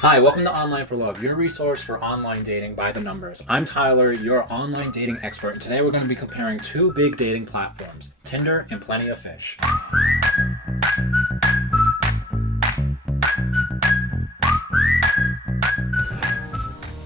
Hi, welcome to Online for Love, your resource for online dating by the numbers. I'm Tyler, your online dating expert, and today we're going to be comparing two big dating platforms, Tinder and Plenty of Fish.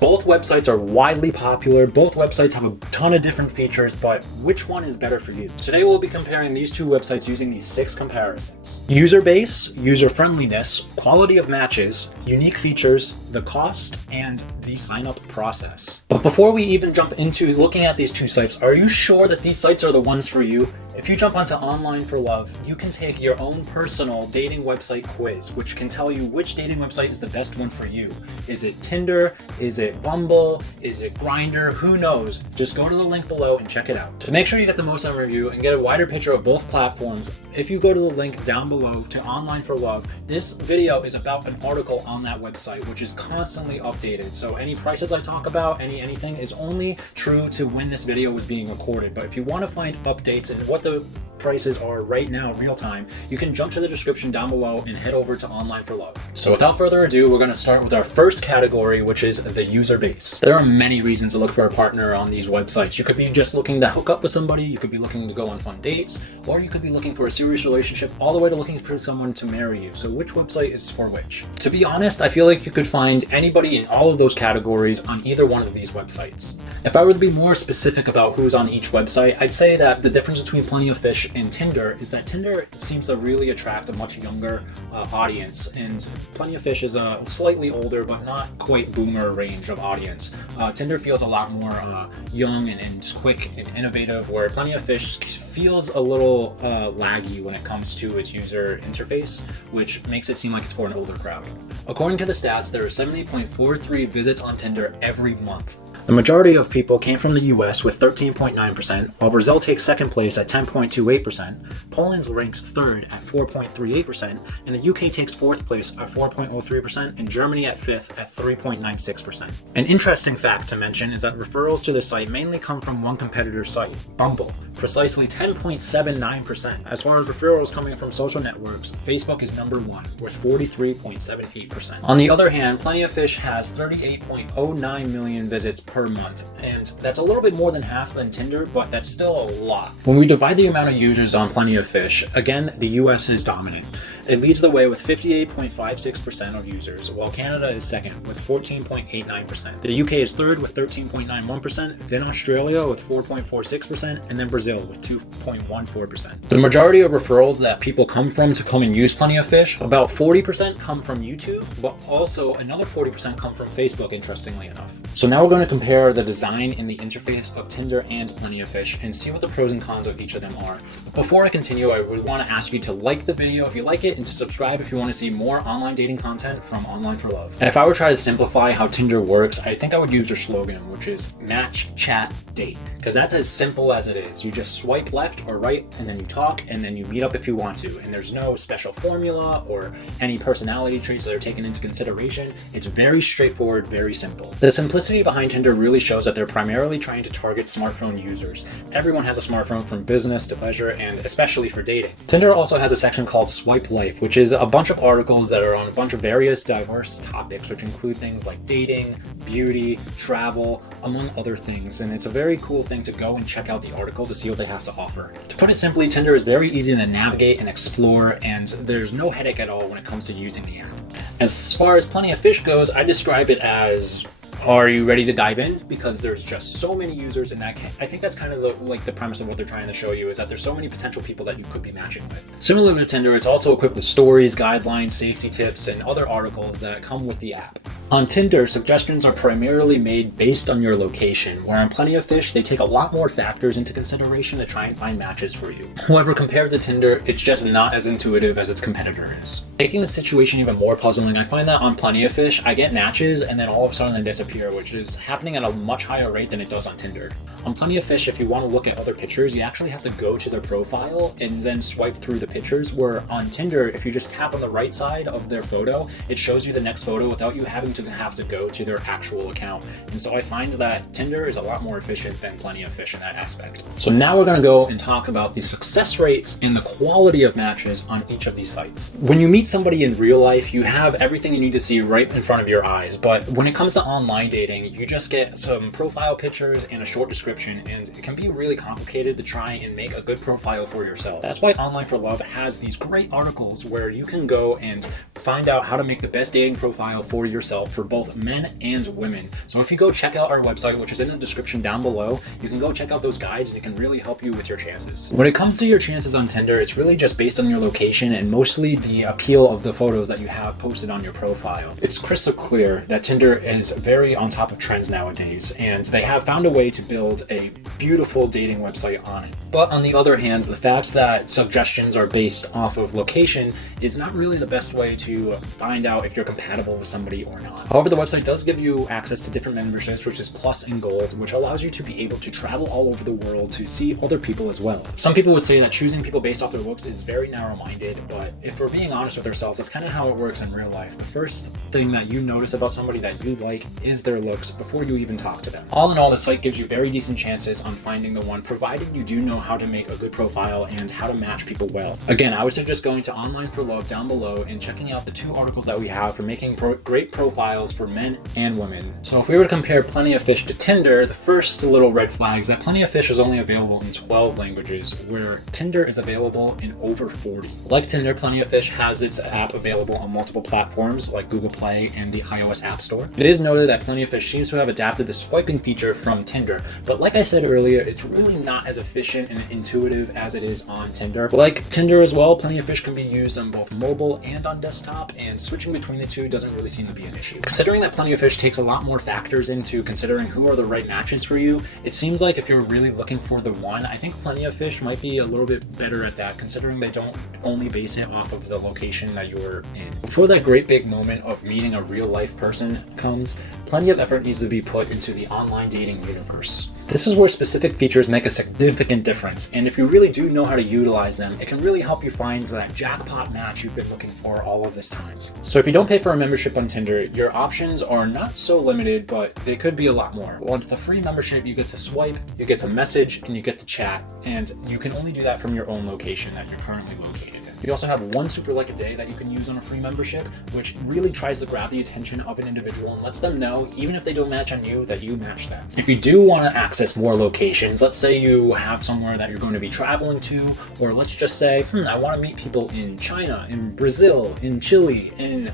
Both websites are widely popular, both websites have a ton of different features, but which one is better for you? Today we'll be comparing these two websites using these 6 comparisons. User base, user friendliness, quality of matches, unique features, the cost, and the sign-up process. But before we even jump into looking at these two sites, are you sure that these sites are the ones for you? If you jump onto Online for Love, you can take your own personal dating website quiz, which can tell you which dating website is the best one for you. Is it Tinder? Is it Bumble? Is it Grindr? Who knows? Just go to the link below and check it out. To make sure you get the most out of review and get a wider picture of both platforms, if you go to the link down below to Online for Love, this video is about an article on that website, which is constantly updated. So any prices I talk about, anything is only true to when this video was being recorded. But if you want to find updates and what the prices are right now, real time, you can jump to the description down below and head over to Online for Love. So without further ado, we're going to start with our first category, which is the user base. There are many reasons to look for a partner on these websites. You could be just looking to hook up with somebody, you could be looking to go on fun dates, or you could be looking for a serious relationship, all the way to looking for someone to marry you. So which website is for which? To be honest, I feel like you could find anybody in all of those categories on either one of these websites. If I were to be more specific about who's on each website, I'd say that the difference between Plenty of Fish and Tinder is that Tinder seems to really attract a much younger audience, and Plenty of Fish is a slightly older but not quite boomer range of audience. Tinder feels a lot more young and quick and innovative, where Plenty of Fish feels a little laggy when it comes to its user interface, which makes it seem like it's for an older crowd. According to the stats, there are 70.43 visits on Tinder every month. The majority of people came from the US with 13.9%, while Brazil takes second place at 10.28%, Poland ranks third at 4.38%, and the UK takes fourth place at 4.03%, and Germany at fifth at 3.96%. An interesting fact to mention is that referrals to the site mainly come from one competitor site, Bumble, precisely 10.79%. As far as referrals coming from social networks, Facebook is number one with 43.78%. On the other hand, Plenty of Fish has 38.09 million visits per month, and that's a little bit more than half than Tinder, but that's still a lot. When we divide the amount of users on Plenty of Fish, again, the US is dominant. It leads the way with 58.56% of users, while Canada is second with 14.89%. The UK is third with 13.91%, then Australia with 4.46%, and then Brazil with 2.14%. The majority of referrals that people come from to come and use Plenty of Fish, about 40% come from YouTube, but also another 40% come from Facebook, interestingly enough. So now we're going to compare the design and the interface of Tinder and Plenty of Fish and see what the pros and cons of each of them are. Before I continue, I would want to ask you to like the video if you like it, and to subscribe if you want to see more online dating content from Online for Love. And if I were to try to simplify how Tinder works, I think I would use their slogan, which is match, chat, date, because that's as simple as it is. You just swipe left or right, and then you talk, and then you meet up if you want to, and there's no special formula or any personality traits that are taken into consideration. It's very straightforward, very simple. The simplicity behind Tinder really shows that they're primarily trying to target smartphone users. Everyone has a smartphone, from business to pleasure, and especially for dating. Tinder also has a section called Swipe Life, which is a bunch of articles that are on a bunch of various diverse topics, which include things like dating, beauty, travel, among other things. And it's a very cool thing to go and check out the articles to see what they have to offer. To put it simply, Tinder is very easy to navigate and explore, and there's no headache at all when it comes to using the app. As far as Plenty of Fish goes, I describe it as, are you ready to dive in? Because there's just so many users in that. I think that's kind of the premise of what they're trying to show you, is that there's so many potential people that you could be matching with. Similar to Tinder, it's also equipped with stories, guidelines, safety tips, and other articles that come with the app. On Tinder, suggestions are primarily made based on your location, where on Plenty of Fish, they take a lot more factors into consideration to try and find matches for you. However, compared to Tinder, it's just not as intuitive as its competitor is. Making the situation even more puzzling, I find that on Plenty of Fish, I get matches and then all of a sudden they disappear, which is happening at a much higher rate than it does on Tinder. On Plenty of Fish, if you want to look at other pictures, you actually have to go to their profile and then swipe through the pictures, where on Tinder, if you just tap on the right side of their photo, it shows you the next photo without you having to go to their actual account. And so I find that Tinder is a lot more efficient than Plenty of Fish in that aspect. So now we're going to go and talk about the success rates and the quality of matches on each of these sites. When you meet somebody in real life, you have everything you need to see right in front of your eyes. But when it comes to online dating, you just get some profile pictures and a short description, and it can be really complicated to try and make a good profile for yourself. That's why Online for Love has these great articles where you can go and find out how to make the best dating profile for yourself for both men and women. So if you go check out our website, which is in the description down below, you can go check out those guides and it can really help you with your chances. When it comes to your chances on Tinder, it's really just based on your location and mostly the appeal of the photos that you have posted on your profile. It's crystal clear that Tinder is very on top of trends nowadays, and they have found a way to build a beautiful dating website on it. But on the other hand, the fact that suggestions are based off of location is not really the best way to find out if you're compatible with somebody or not. However, the website does give you access to different memberships, which is Plus and Gold, which allows you to be able to travel all over the world to see other people as well. Some people would say that choosing people based off their looks is very narrow-minded, but if we're being honest with ourselves, that's kind of how it works in real life. The first thing that you notice about somebody that you like is their looks before you even talk to them. All in all, the site gives you very decent chances on finding the one, provided you do know how to make a good profile and how to match people well. Again, I would suggest going to Online for Love down below and checking out the 2 articles that we have for making great profiles for men and women. So if we were to compare Plenty of Fish to Tinder, the first little red flag is that Plenty of Fish is only available in 12 languages, where Tinder is available in over 40. Like Tinder, Plenty of Fish has its app available on multiple platforms like Google Play and the iOS App Store. It is noted that Plenty of Fish seems to have adapted the swiping feature from Tinder, but like I said earlier, it's really not as efficient and intuitive as it is on Tinder. Like Tinder as well, Plenty of Fish can be used on both mobile and on desktop, and switching between the two doesn't really seem to be an issue. Considering that Plenty of Fish takes a lot more factors into considering who are the right matches for you, it seems like if you're really looking for the one, I think Plenty of Fish might be a little bit better at that, considering they don't only base it off of the location that you're in. Before that great big moment of meeting a real life person comes, plenty of effort needs to be put into the online dating universe. This is where specific features make a significant difference, and if you really do know how to utilize them, it can really help you find that jackpot match you've been looking for all of this time. So if you don't pay for a membership on Tinder, your options are not so limited, but they could be a lot more. With the free membership, you get to swipe, you get to message, and you get to chat, and you can only do that from your own location that you're currently located in. You also have 1 super like a day that you can use on a free membership, which really tries to grab the attention of an individual and lets them know, even if they don't match on you, that you match them. If you do want to access more locations, let's say you have somewhere that you're going to be traveling to, or let's just say, I want to meet people in China, in Brazil, in Chile, in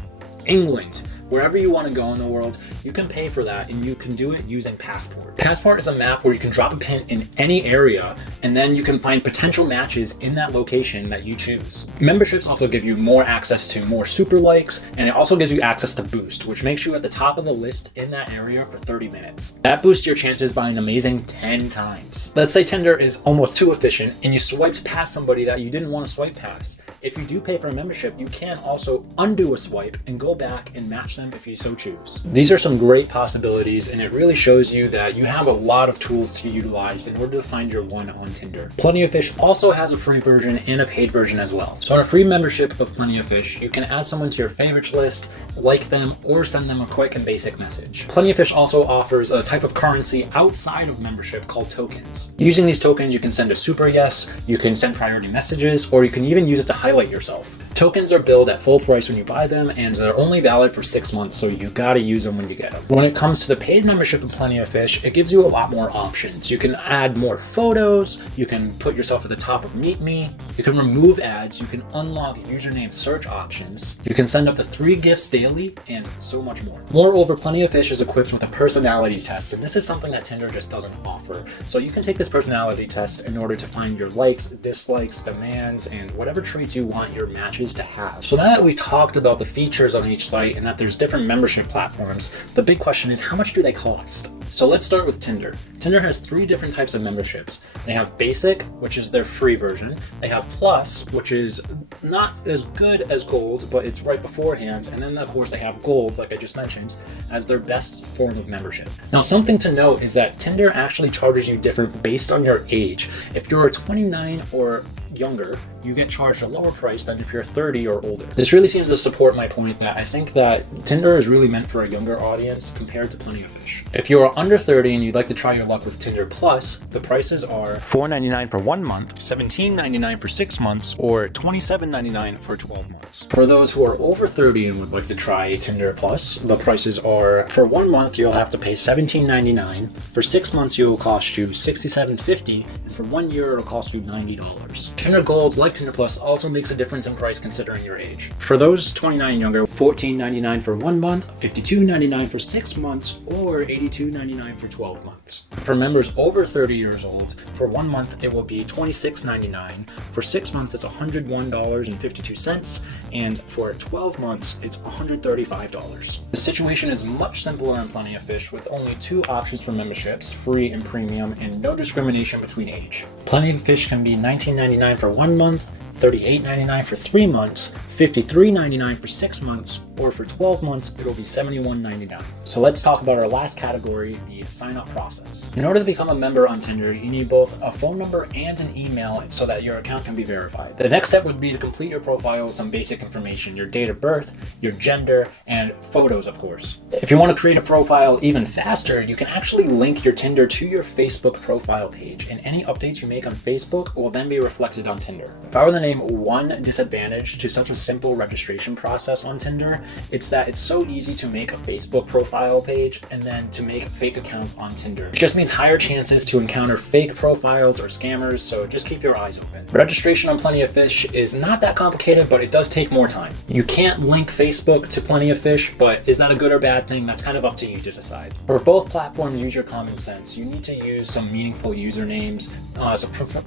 England. Wherever you want to go in the world, you can pay for that, and you can do it using Passport. Passport is a map where you can drop a pin in any area, and then you can find potential matches in that location that you choose. Memberships also give you more access to more super likes, and it also gives you access to Boost, which makes you at the top of the list in that area for 30 minutes. That boosts your chances by an amazing 10 times. Let's say Tinder is almost too efficient, and you swiped past somebody that you didn't want to swipe past. If you do pay for a membership, you can also undo a swipe and go back and match them if you so choose. These are some great possibilities, and it really shows you that you have a lot of tools to utilize in order to find your one on Tinder. Plenty of Fish also has a free version and a paid version as well. So on a free membership of Plenty of Fish, you can add someone to your favorites list, like them, or send them a quick and basic message. Plenty of Fish also offers a type of currency outside of membership called tokens. Using these tokens, you can send a super yes, you can send priority messages, or you can even use it to highlight yourself. Tokens are billed at full price when you buy them, and they're only valid for 6 months, so you gotta use them when you get them. When it comes to the paid membership of Plenty of Fish, it gives you a lot more options. You can add more photos, you can put yourself at the top of Meet Me, you can remove ads, you can unlock username search options, you can send up to 3 gifts daily, and so much more. Moreover, Plenty of Fish is equipped with a personality test, and this is something that Tinder just doesn't offer. So you can take this personality test in order to find your likes, dislikes, demands, and whatever traits you want your matches is to have. So now that we've talked about the features on each site and that there's different membership platforms, the big question is, how much do they cost? So let's start with Tinder. Tinder has 3 different types of memberships. They have Basic, which is their free version. They have Plus, which is not as good as Gold, but it's right beforehand. And then of course they have Gold, like I just mentioned, as their best form of membership. Now something to note is that Tinder actually charges you different based on your age. If you're 29 or younger, you get charged a lower price than if you're 30 or older. This really seems to support my point that I think that Tinder is really meant for a younger audience compared to Plenty of Fish. If you are under 30 and you'd like to try your luck with Tinder Plus, the prices are $4.99 for 1 month, $17.99 for 6 months, or $27.99 for 12 months. For those who are over 30 and would like to try Tinder Plus, the prices are, for 1 month you'll have to pay $17.99, for 6 months it will cost you $67.50, and for 1 year it'll cost you $90. Tinder Gold, like Tinder Plus, also makes a difference in price considering your age. For those 29 and younger, $14.99 for 1 month, $52.99 for 6 months, or $82.99 for 12 months. For members over 30 years old, for 1 month it will be $26.99, for 6 months it's $101.52, and for 12 months it's $135. The situation is much simpler on Plenty of Fish with only 2 options for memberships, free and premium, and no discrimination between age. Plenty of Fish can be $19.99 for 1 month, $38.99 for 3 months, $53.99 for 6 months, or for 12 months, it'll be $71.99. So let's talk about our last category, the sign-up process. In order to become a member on Tinder, you need both a phone number and an email so that your account can be verified. The next step would be to complete your profile with some basic information, your date of birth, your gender, and photos, of course. If you want to create a profile even faster, you can actually link your Tinder to your Facebook profile page, and any updates you make on Facebook will then be reflected on Tinder. If I were to name one disadvantage to such a simple registration process on Tinder, it's that it's so easy to make a Facebook profile page and then to make fake accounts on Tinder. It just means higher chances to encounter fake profiles or scammers, so just keep your eyes open. Registration on Plenty of Fish is not that complicated, but it does take more time. You can't link Facebook to Plenty of Fish, but is that a good or bad thing? That's kind of up to you to decide. For both platforms, use your common sense. You need to use some meaningful usernames,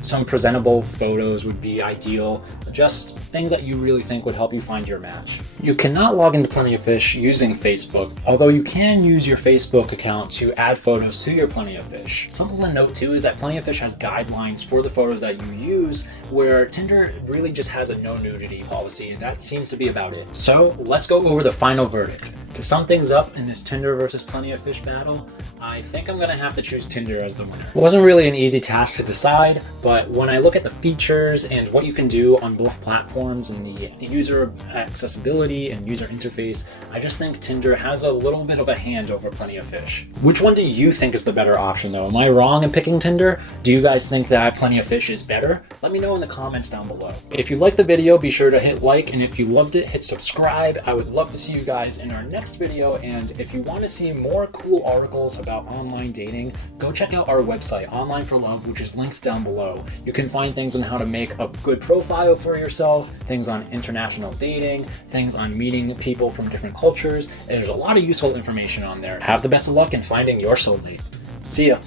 some presentable photos would be ideal, just things that you really think would help you find your match. You cannot log into Plenty of Fish using Facebook, although you can use your Facebook account to add photos to your Plenty of Fish. Something to note too is that Plenty of Fish has guidelines for the photos that you use, where Tinder really just has a no nudity policy, and that seems to be about it. So let's go over the final verdict. To sum things up in this Tinder versus Plenty of Fish battle, I think I'm gonna have to choose Tinder as the winner. It wasn't really an easy task to decide, but when I look at the features and what you can do on both platforms and the user accessibility and user interface, I just think Tinder has a little bit of a hand over Plenty of Fish. Which one do you think is the better option though? Am I wrong in picking Tinder? Do you guys think that Plenty of Fish is better? Let me know in the comments down below. If you liked the video, be sure to hit like, and if you loved it, hit subscribe. I would love to see you guys in our next video, and if you want to see more cool articles about online dating, go check out our website, Online for Love, which is linked down below. You can find things on how to make a good profile for yourself, things on international dating, things on meeting people from different cultures. There's a lot of useful information on there. Have the best of luck in finding your soulmate. See ya.